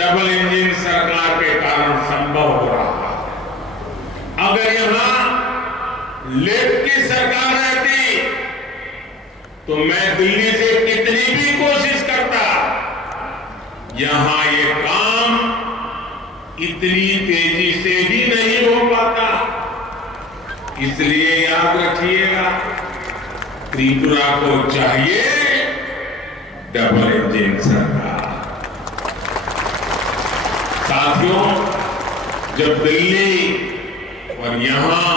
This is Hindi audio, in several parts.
डबल इंजन सरकार के कारण संभव हो रहा है। अगर यहां लेफ्ट की सरकार रहती तो मैं दिल्ली से कितनी भी कोशिश करता, यहां ये काम इतनी तेजी से भी नहीं हो पाता। इसलिए याद रखिएगा, त्रिपुरा को चाहिए डबल इंजन सरकार। साथियों, जब दिल्ली और यहां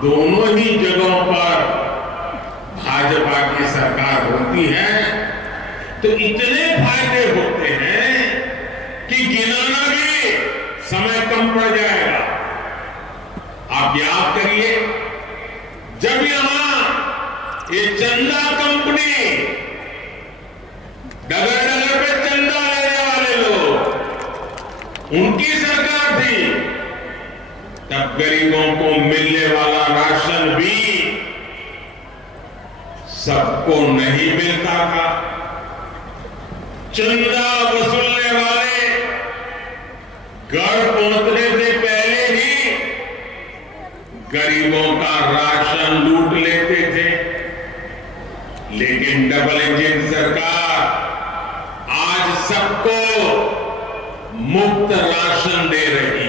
दोनों ही जगहों पर भाजपा की सरकार होती है तो इतने फायदे होते हैं कि गिनाना भी समय कम पड़ जाएगा। आप याद करिए, जब यहां ये चंदा कंपनी, डगर डगर पे चंदा लेने वाले लोग, उनकी सरकार थी, तब गरीबों को मिलने वाला राशन भी सबको नहीं मिलता था। चंदा वसूलने वाले घर पहुंचने से पहले ही गरीबों का राशन लूट लेते थे। लेकिन डबल इंजन सरकार आज सबको मुफ्त राशन दे रही।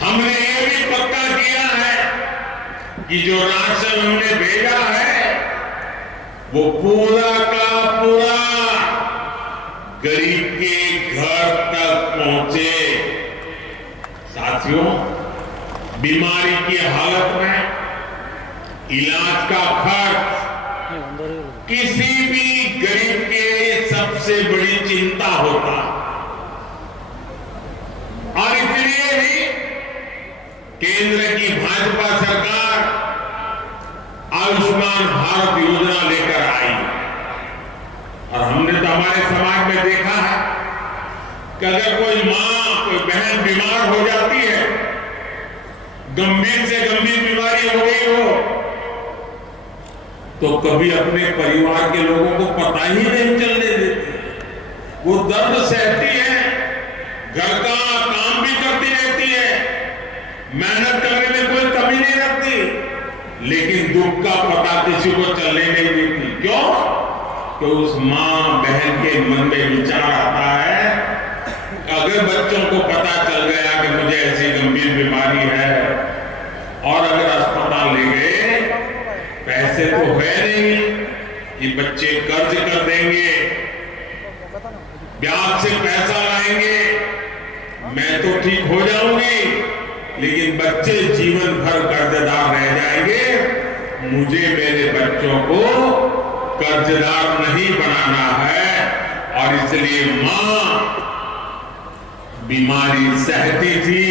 हमने ये भी पक्का किया है कि जो राशन हमने भेजा है वो पूरा का पूरा गरीब के घर तक पहुंचे। साथियों, बीमारी की हालत में इलाज का खर्च किसी भी गरीब के सबसे बड़ी चिंता होता, और इसलिए ही केंद्र की भाजपा सरकार आयुष्मान भारत योजना लेकर आई। और हमने तो हमारे समाज में देखा है कि अगर कोई मां, कोई बहन बीमार हो जाती है, गंभीर से गंभीर बीमारी हो गई हो, तो कभी अपने परिवार के लोगों को पता ही नहीं चलने देती। वो दर्द सहती है, घर का काम भी करती रहती है, मेहनत करने में कोई कमी नहीं रखती, लेकिन दुख का पता किसी को चलने नहीं देती। क्यों? कि उस मां बहन के मन में विचार आता है, अगर बच्चों को पता चल गया कि मुझे ऐसी गंभीर बीमारी है और अगर अस्पताल ले गए, पैसे तो है नहीं, ये बच्चे कर्ज कर देंगे, ब्याज से पैसा लाएंगे, मैं तो ठीक हो जाऊंगी, लेकिन बच्चे जीवन भर कर्जदार रह जाएंगे। मुझे मेरे बच्चों को कर्जदार नहीं बनाना है। और इसलिए मां बीमारी सहती थी,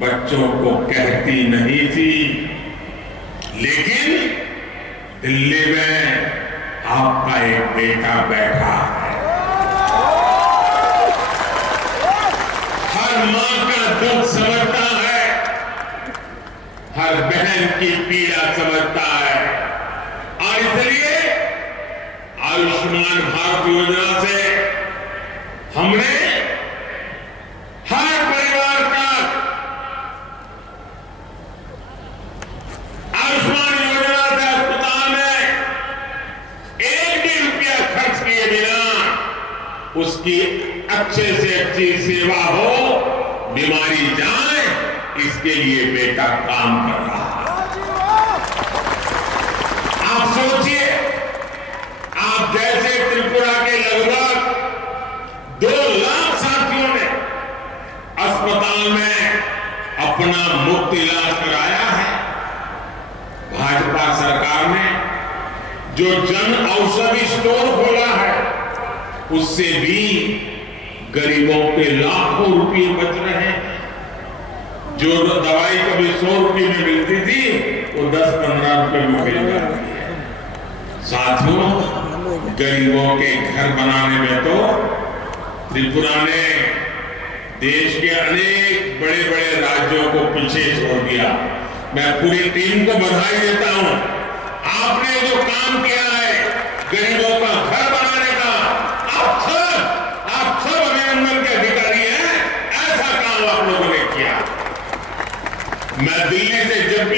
बच्चों को कहती नहीं थी। लेकिन दिल्ली में आपका एक बेटा बैठा है, हर मां का दुख समझता है, हर बहन की पीड़ा समझता है। और इसलिए आयुष्मान भारत योजना से हमने हर परिवार तक आयुष्मान योजना से अस्पताल में एक भी रुपया खर्च किए बिना उसकी अच्छे से अच्छी सेवा हो, बीमारी जाए, इसके लिए बेटा काम कर रहा है। आप सोचिए, आप जैसे त्रिपुरा के लगभग 2 लाख साथियों ने अस्पताल में अपना मुफ्त इलाज कराया है। भाजपा सरकार ने जो जन औषधि स्टोर खोला है, उससे भी गरीबों के लाखों रुपए बच रहे हैं। जो दवाई कभी 100 रुपए में मिलती थी, वो 10-15 रुपए में मिल जाती है। साथियों, गरीबों के घर बनाने में तो त्रिपुरा ने देश के अनेक बड़े बड़े राज्यों को पीछे छोड़ दिया। मैं पूरी टीम को बधाई देता हूं। आपने जो काम किया है गरीबों का घर बनाने का, आप सब मैं दिल्ली से जब भी